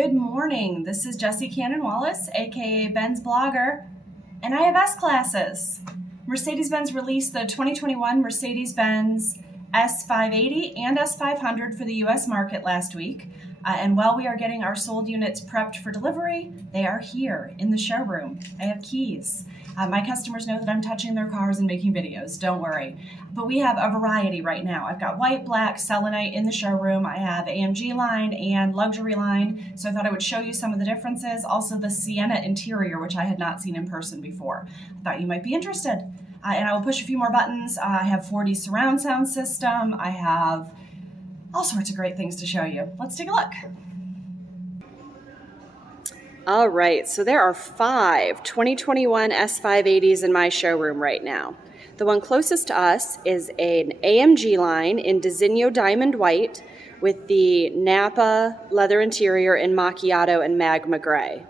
Good morning. This is Jessie Cannon-Wallace, aka Ben's Blogger, and I have S-classes. Mercedes-Benz released the 2021 Mercedes-Benz S580 and S500 for the US market last week. And while we are getting our sold units prepped for delivery, they are here in the showroom. I have keys. My customers know that I'm touching their cars and making videos, don't worry. But we have a variety right now. I've got white, black, selenite in the showroom. I have AMG line and luxury line, so I thought I would show you some of the differences. Also the Sienna interior, which I had not seen in person before. I thought you might be interested. And I will push a few more buttons. I have 4D surround sound system. I have all sorts of great things to show you. Let's take a look. All right, so there are 5 2021 S580s in my showroom right now. The one closest to us is an AMG line in Designo Diamond White with the Napa leather interior in Macchiato and Magma Gray.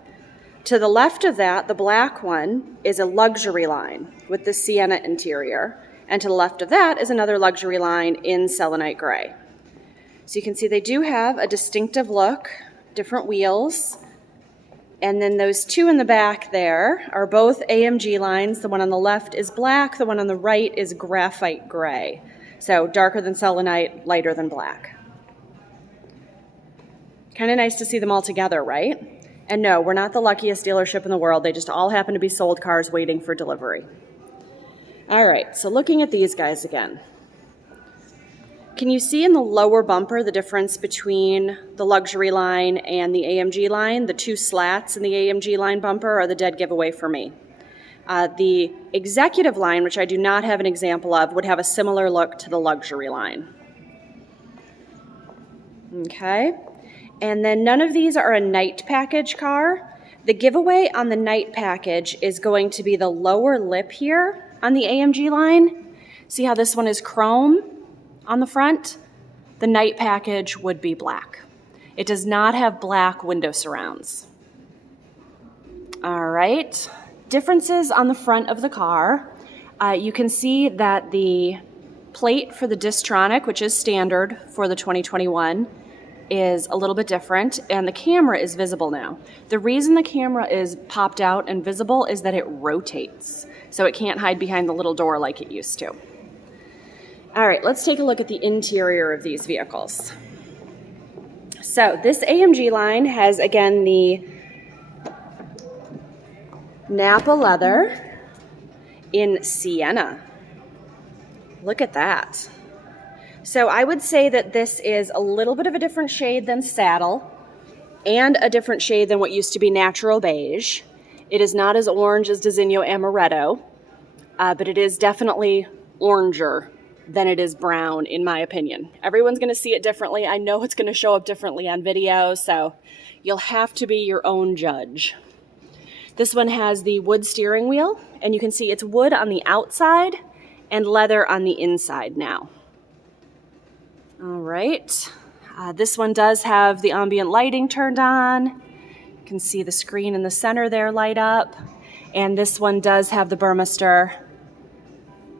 To the left of that, the black one, is a luxury line with the Sienna interior. And to the left of that is another luxury line in Selenite Gray. So you can see they do have a distinctive look, different wheels. And then those two in the back there are both AMG lines. The one on the left is black, the one on the right is graphite gray. So darker than selenite, lighter than black. Kind of nice to see them all together, right? And no, we're not the luckiest dealership in the world. They just all happen to be sold cars waiting for delivery. All right, so looking at these guys again. Can you see in the lower bumper the difference between the luxury line and the AMG line? The 2 slats in the AMG line bumper are the dead giveaway for me. The executive line, which I do not have an example of, would have a similar look to the luxury line. Okay, and then none of these are a night package car. The giveaway on the night package is going to be the lower lip here on the AMG line. See how this one is chrome on the front? The night package would be black. It does not have black window surrounds. All right, differences on the front of the car. You can see that the plate for the Distronic, which is standard for the 2021, is a little bit different, and the camera is visible now. The reason the camera is popped out and visible is that it rotates, so it can't hide behind the little door like it used to. All right, let's take a look at the interior of these vehicles. So this AMG line has, again, the Napa leather in Sienna. Look at that. So I would say that this is a little bit of a different shade than saddle and a different shade than what used to be natural beige. It is not as orange as Designo Amaretto, but it is definitely oranger than it is brown, in my opinion. Everyone's going to see it differently. I know it's going to show up differently on video, so you'll have to be your own judge. This one has the wood steering wheel, and you can see it's wood on the outside and leather on the inside now. All right, this one does have the ambient lighting turned on. You can see the screen in the center there light up, and this one does have the Burmester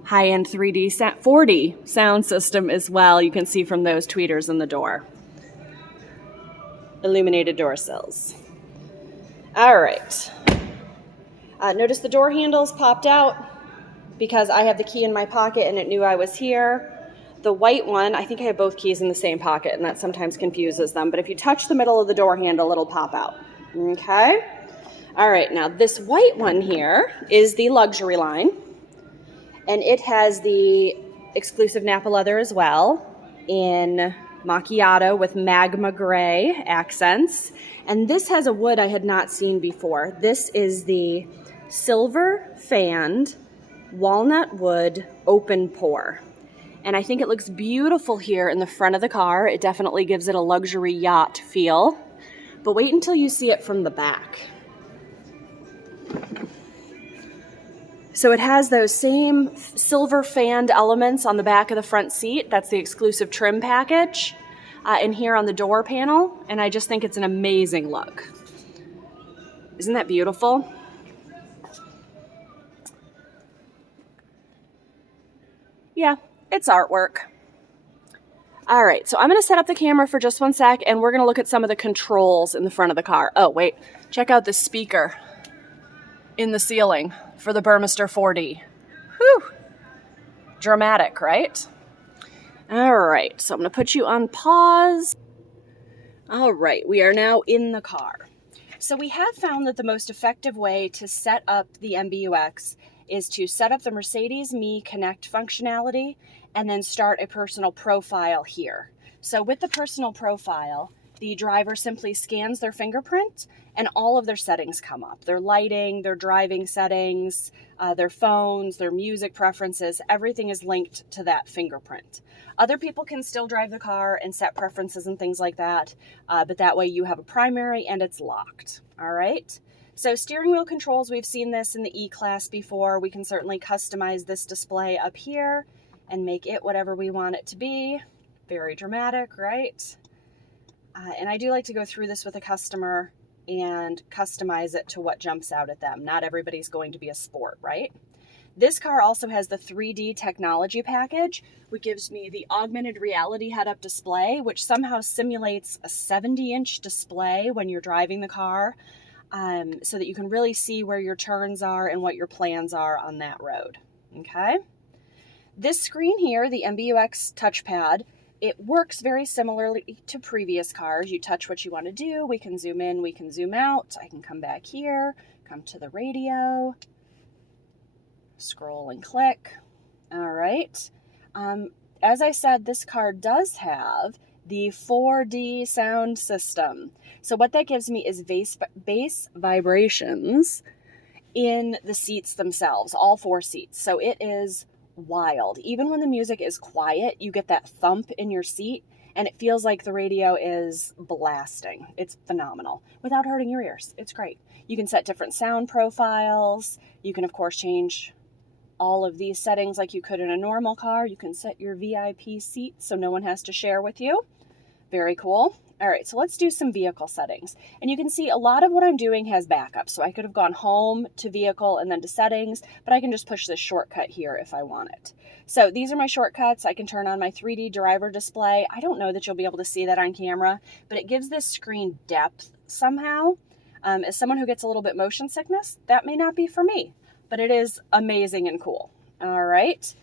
high-end 4D sound system as well. You can see from those tweeters in the door. Illuminated door sills. All right. Notice the door handles popped out because I have the key in my pocket and it knew I was here. The white one, I think I have both keys in the same pocket, and that sometimes confuses them. But if you touch the middle of the door handle, it'll pop out. Okay? All right, now this white one here is the luxury line. And it has the exclusive Napa leather as well in Macchiato with Magma Gray accents. And this has a wood I had not seen before. This is the silver fanned walnut wood open pour. And I think it looks beautiful here in the front of the car. It definitely gives it a luxury yacht feel. But wait until you see it from the back. So it has those same silver fanned elements on the back of the front seat. That's the exclusive trim package. And here on the door panel. And I just think it's an amazing look. Isn't that beautiful? Yeah, it's artwork. All right, so I'm going to set up the camera for just one sec, and we're going to look at some of the controls in the front of the car. Oh, wait. Check out the speaker in the ceiling for the Burmester 4D. Whew. Dramatic, right? All right, so I'm going to put you on pause. All right, we are now in the car. So we have found that the most effective way to set up the MBUX is to set up the Mercedes Me Connect functionality and then start a personal profile here. So with the personal profile, the driver simply scans their fingerprint and all of their settings come up. Their lighting, their driving settings, their phones, their music preferences, everything is linked to that fingerprint. Other people can still drive the car and set preferences and things like that, but that way you have a primary and it's locked, all right? So steering wheel controls, we've seen this in the E-Class before. We can certainly customize this display up here and make it whatever we want it to be. Very dramatic, right? And I do like to go through this with a customer and customize it to what jumps out at them. Not everybody's going to be a sport, right? This car also has the 3D technology package, which gives me the augmented reality head-up display, which somehow simulates a 70-inch display when you're driving the car, so that you can really see where your turns are and what your plans are on that road, okay? This screen here, the MBUX touchpad, it works very similarly to previous cars. You touch what you want to do. We can zoom in, we can zoom out. I can come back here, come to the radio, scroll and click. All right. As I said, this car does have the 4D sound system. So what that gives me is bass vibrations in the seats themselves, all 4 seats. So it is wild. Even when the music is quiet, you get that thump in your seat and it feels like the radio is blasting. It's phenomenal without hurting your ears. It's great. You can set different sound profiles. You can, of course, change all of these settings like you could in a normal car. You can set your VIP seat so no one has to share with you. Very cool. All right, so let's do some vehicle settings. And you can see a lot of what I'm doing has backup. So I could have gone home to vehicle and then to settings, but I can just push this shortcut here if I want it. So these are my shortcuts. I can turn on my 3D driver display. I don't know that you'll be able to see that on camera, but it gives this screen depth somehow. As someone who gets a little bit motion sickness, that may not be for me, but it is amazing and cool. All right.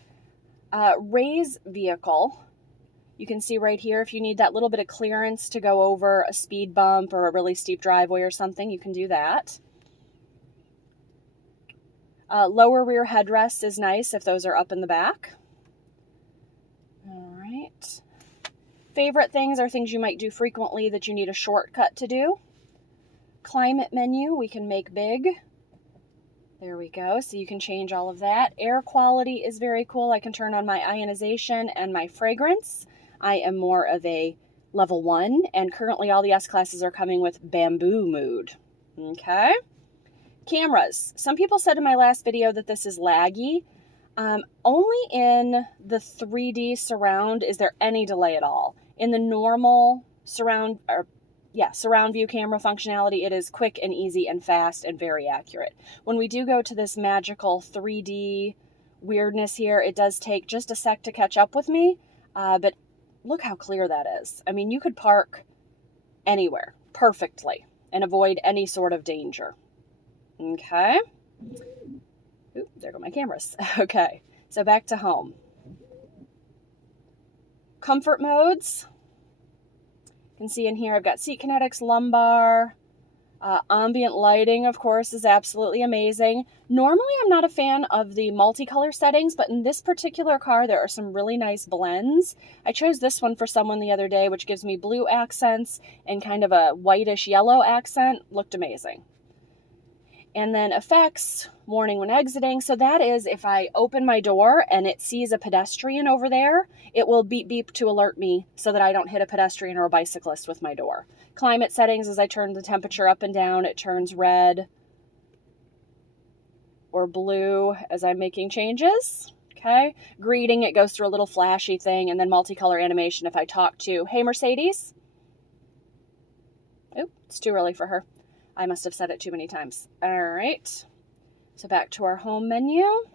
Raise vehicle. You can see right here, if you need that little bit of clearance to go over a speed bump or a really steep driveway or something, you can do that. Lower rear headrest is nice if those are up in the back. All right. Favorite things are things you might do frequently that you need a shortcut to do. Climate menu, we can make big. There we go. So you can change all of that. Air quality is very cool. I can turn on my ionization and my fragrance. I am more of a level 1, and currently all the S-classes are coming with bamboo mood. Okay. Cameras. Some people said in my last video that this is laggy. Only in the 3D surround is there any delay at all. In the normal surround view camera functionality, it is quick and easy and fast and very accurate. When we do go to this magical 3D weirdness here, it does take just a sec to catch up with me, but look how clear that is. I mean, you could park anywhere perfectly and avoid any sort of danger. Okay. Oop, there go my cameras. Okay, so back to home. Comfort modes. You can see in here I've got seat kinetics, lumbar, ambient lighting, of course, is absolutely amazing. Normally, I'm not a fan of the multicolor settings, but in this particular car, there are some really nice blends. I chose this one for someone the other day, which gives me blue accents and kind of a whitish yellow accent. Looked amazing. And then effects, warning when exiting. So that is if I open my door and it sees a pedestrian over there, it will beep beep to alert me so that I don't hit a pedestrian or a bicyclist with my door. Climate settings, as I turn the temperature up and down, it turns red or blue as I'm making changes. Okay. Greeting, it goes through a little flashy thing, and then multicolor animation if I talk to, hey, Mercedes. Oop, it's too early for her. I must have said it too many times. All right. So back to our home menu. You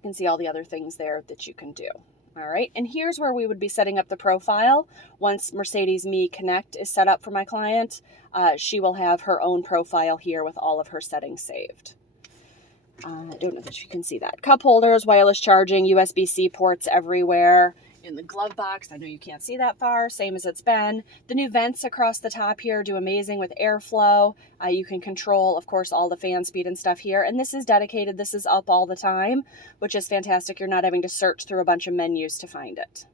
can see all the other things there that you can do. All right, and here's where we would be setting up the profile. Once Mercedes Me Connect is set up for my client, she will have her own profile here with all of her settings saved. I don't know if you can see that. Cup holders, wireless charging, USB-C ports everywhere. In the glove box, I know you can't see that far, same as it's been. The new vents across the top here do amazing with airflow. You can control, of course, all the fan speed and stuff here. And this is dedicated, this is up all the time, which is fantastic. You're not having to search through a bunch of menus to find it.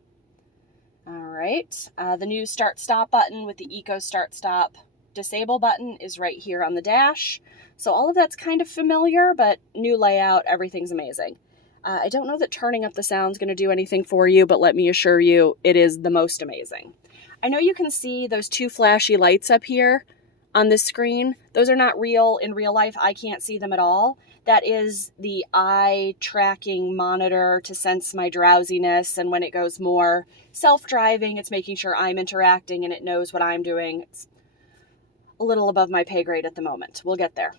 All right, the new start-stop button with the Eco Start-Stop disable button is right here on the dash. So all of that's kind of familiar, but new layout, everything's amazing. I don't know that turning up the sound is going to do anything for you, but let me assure you, it is the most amazing. I know you can see those two flashy lights up here on this screen. Those are not real in real life. I can't see them at all. That is the eye tracking monitor to sense my drowsiness, and when it goes more self-driving, it's making sure I'm interacting and it knows what I'm doing. It's a little above my pay grade at the moment. We'll get there.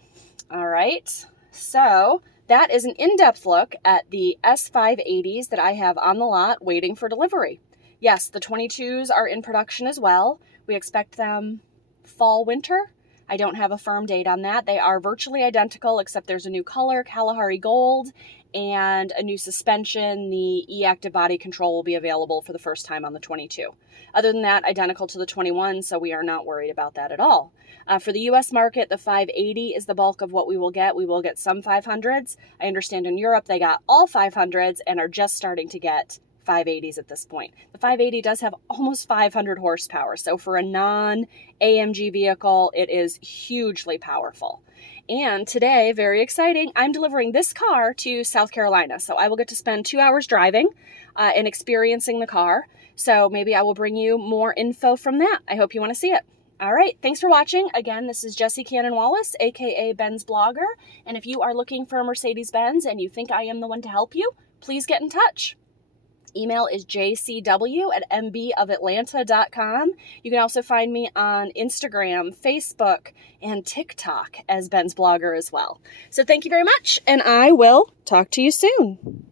All right, so that is an in-depth look at the S580s that I have on the lot waiting for delivery. Yes, the 22s are in production as well. We expect them fall, winter. I don't have a firm date on that. They are virtually identical, except there's a new color, Kalahari Gold, and a new suspension. The e-active body control will be available for the first time on the 22. Other than that, identical to the 21, so we are not worried about that at all. For the US market, the 580 is the bulk of what we will get. We will get some 500s. I understand in Europe they got all 500s and are just starting to get 580s at this point. The 580 does have almost 500 horsepower, so for a non-AMG vehicle, it is hugely powerful. And today, very exciting, I'm delivering this car to South Carolina, so I will get to spend 2 hours driving and experiencing the car. So maybe I will bring you more info from that. I hope you want to see it. All right, thanks for watching. Again, this is Jessie Cannon-Wallace, aka Benz Blogger, and if you are looking for a Mercedes-Benz and you think I am the one to help you, please get in touch. Email is jcw@mbofatlanta.com. You can also find me on Instagram, Facebook, and TikTok as Ben's Blogger as well. So thank you very much, and I will talk to you soon.